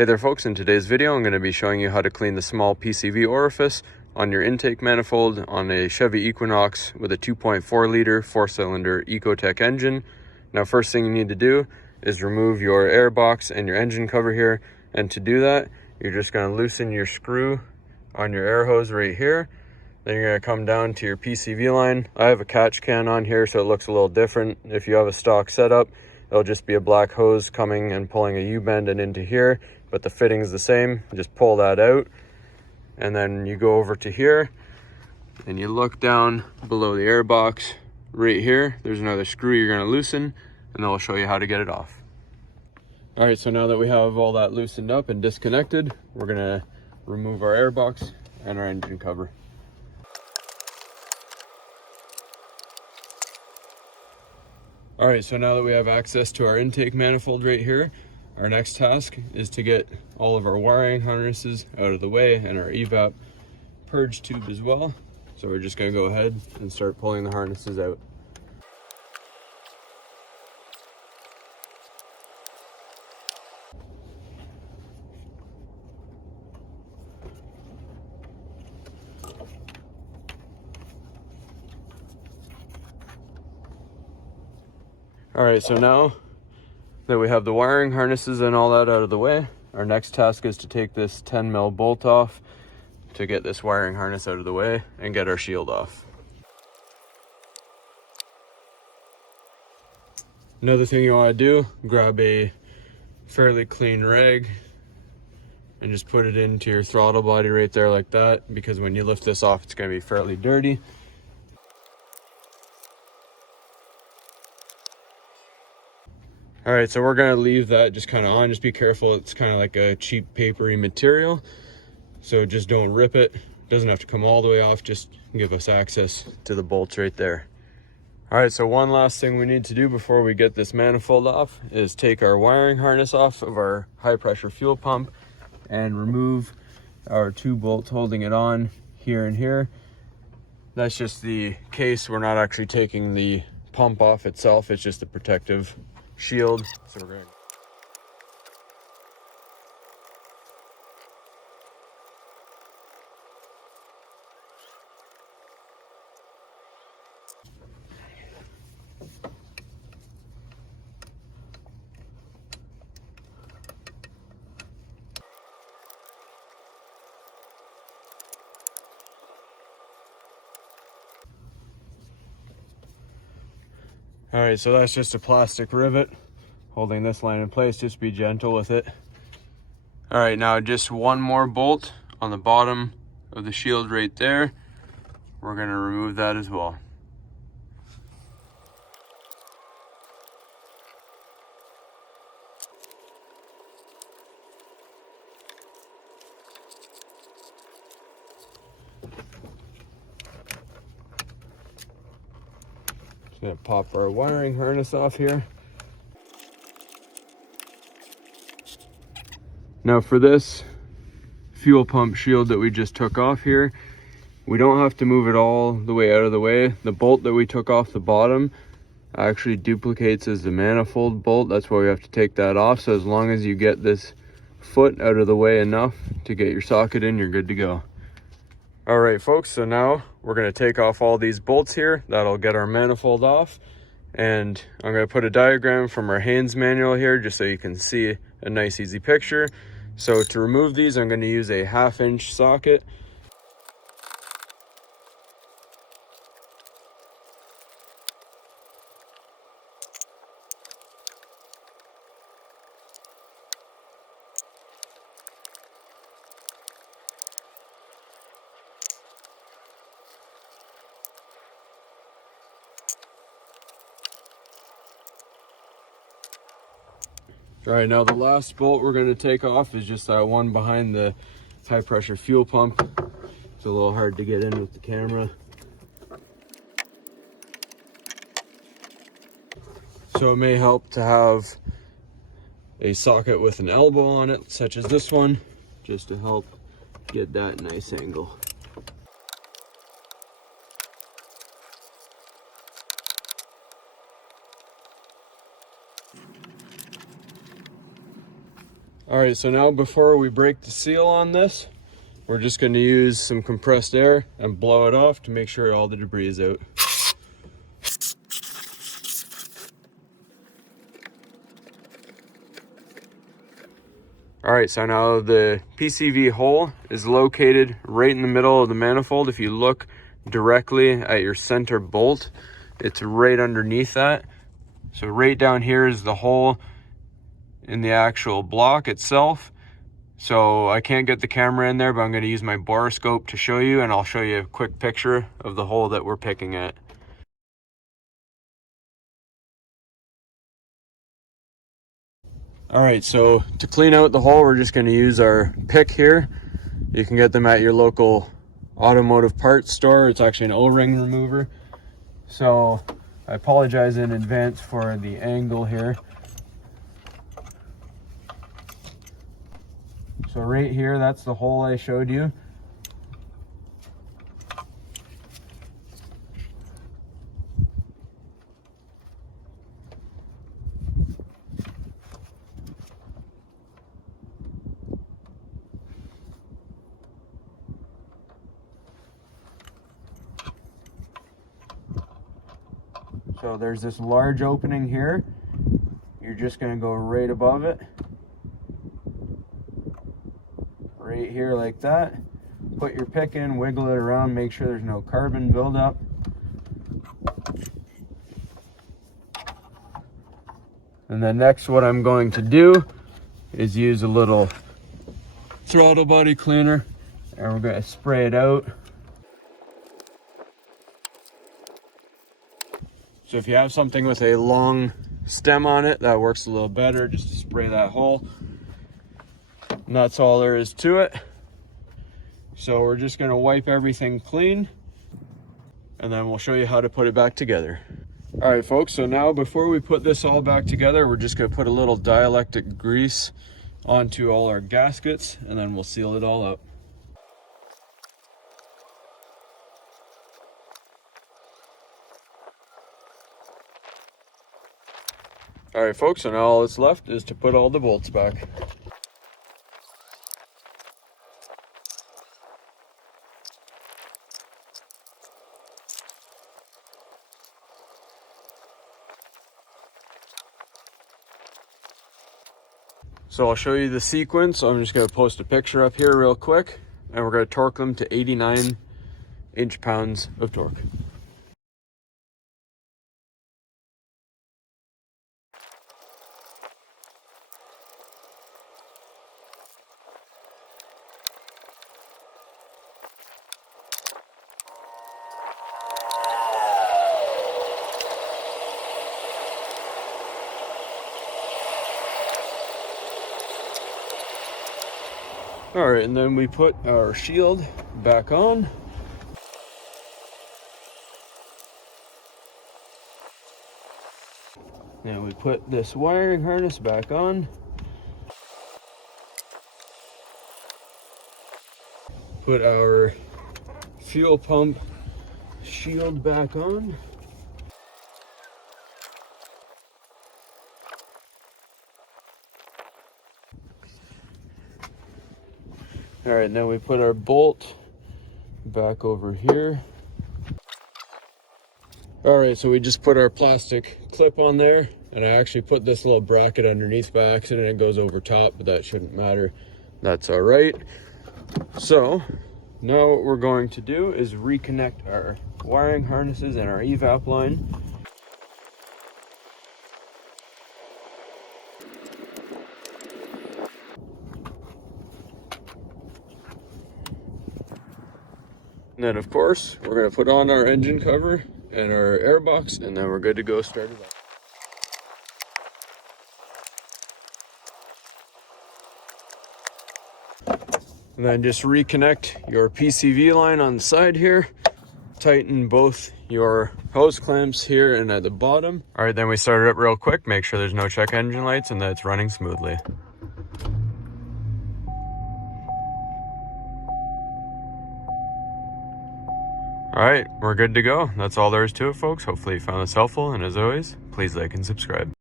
Hey there folks, in today's video I'm going to be showing you how to clean the small PCV orifice on your intake manifold on a Chevy Equinox with a 2.4 liter 4-cylinder Ecotec engine. Now first thing you need to do is remove your air box and your engine cover here, and to do that you're just going to loosen your screw on your air hose right here. Then you're going to come down to your PCV line. I have a catch can on here so it looks a little different. If you have a stock setup, it'll just be a black hose coming and pulling a U-bend and into here, but the fitting's the same. Just pull that out, and then you go over to here and you look down below the air box right here. There's another screw you're going to loosen, and then I'll show you how to get it off. All right, so now that we have all that loosened up and disconnected, we're going to remove our air box and our engine cover. All right, so now that we have access to our intake manifold right here, our next task is to get all of our wiring harnesses out of the way and our evap purge tube as well. So we're just gonna go ahead and start pulling the harnesses out. All right, so now that we have the wiring harnesses and all that out of the way, our next task is to take this 10 mil bolt off to get this wiring harness out of the way and get our shield off. Another thing you want to do, grab a fairly clean rag and just put it into your throttle body right there like that, because when you lift this off it's going to be fairly dirty. All right, so we're gonna leave that just kind of on. Just be careful, it's kind of like a cheap papery material, so just don't rip it. Doesn't have to come all the way off, just give us access to the bolts right there. All right, so one last thing we need to do before we get this manifold off is take our wiring harness off of our high pressure fuel pump and remove our two bolts holding it on here and here. That's just the case. We're not actually taking the pump off itself, it's just a protective shield. So we're going All right, so that's just a plastic rivet holding this line in place. Just be gentle with it. All right, now just one more bolt on the bottom of the shield right there. We're going to remove that as well. Just going to pop our wiring harness off here. Now for this fuel pump shield that we just took off here, we don't have to move it all the way out of the way. The bolt that we took off the bottom actually duplicates as the manifold bolt. That's why we have to take that off. So as long as you get this foot out of the way enough to get your socket in, you're good to go. All right folks, so now we're going to take off all these bolts here. That'll get our manifold off, and I'm going to put a diagram from our Haynes manual here just so you can see a nice easy picture. So to remove these, I'm going to use a 1/2 inch socket. All right, now the last bolt we're going to take off is just that one behind the high pressure fuel pump. It's a little hard to get in with the camera. So it may help to have a socket with an elbow on it, such as this one, just to help get that nice angle. All right, so now before we break the seal on this, we're just going to use some compressed air and blow it off to make sure all the debris is out. All right, so now the PCV hole is located right in the middle of the manifold. If you look directly at your center bolt, it's right underneath that. So right down here is the hole in the actual block itself. So I can't get the camera in there, but I'm going to use my borescope to show you, and I'll show you a quick picture of the hole that we're picking at. All right, so to clean out the hole, we're just going to use our pick here. You can get them at your local automotive parts store. It's actually an O-ring remover. So I apologize in advance for the angle here. So right here, that's the hole I showed you. So there's this large opening here. You're just going to go right above it. Right here like that. Put your pick in, wiggle it around, make sure there's no carbon buildup. And then next, what I'm going to do is use a little throttle body cleaner, and we're going to spray it out. So if you have something with a long stem on it, that works a little better, just to spray that hole. And that's all there is to it. So we're just going to wipe everything clean, and then we'll show you how to put it back together. All right, folks, so now before we put this all back together, we're just going to put a little Dialectic grease onto all our gaskets, and then we'll seal it all up. All right, folks, so now all that's left is to put all the bolts back. So I'll show you the sequence. I'm just going to post a picture up here real quick, and we're going to torque them to 89 inch-pounds of torque. All right, and then we put our shield back on. Now we put this wiring harness back on. Put our fuel pump shield back on. All right, now we put our bolt back over here. All right, so we just put our plastic clip on there, and I actually put this little bracket underneath by accident. It goes over top, but that shouldn't matter. That's all right. So now what we're going to do is reconnect our wiring harnesses and our evap line. And then of course, we're going to put on our engine cover and our airbox, and then we're good to go start it up. And then just reconnect your PCV line on the side here. Tighten both your hose clamps here and at the bottom. All right, then we start it up real quick. Make sure there's no check engine lights and that it's running smoothly. All right, we're good to go. That's all there is to it, folks. Hopefully you found this helpful, and as always, please like and subscribe.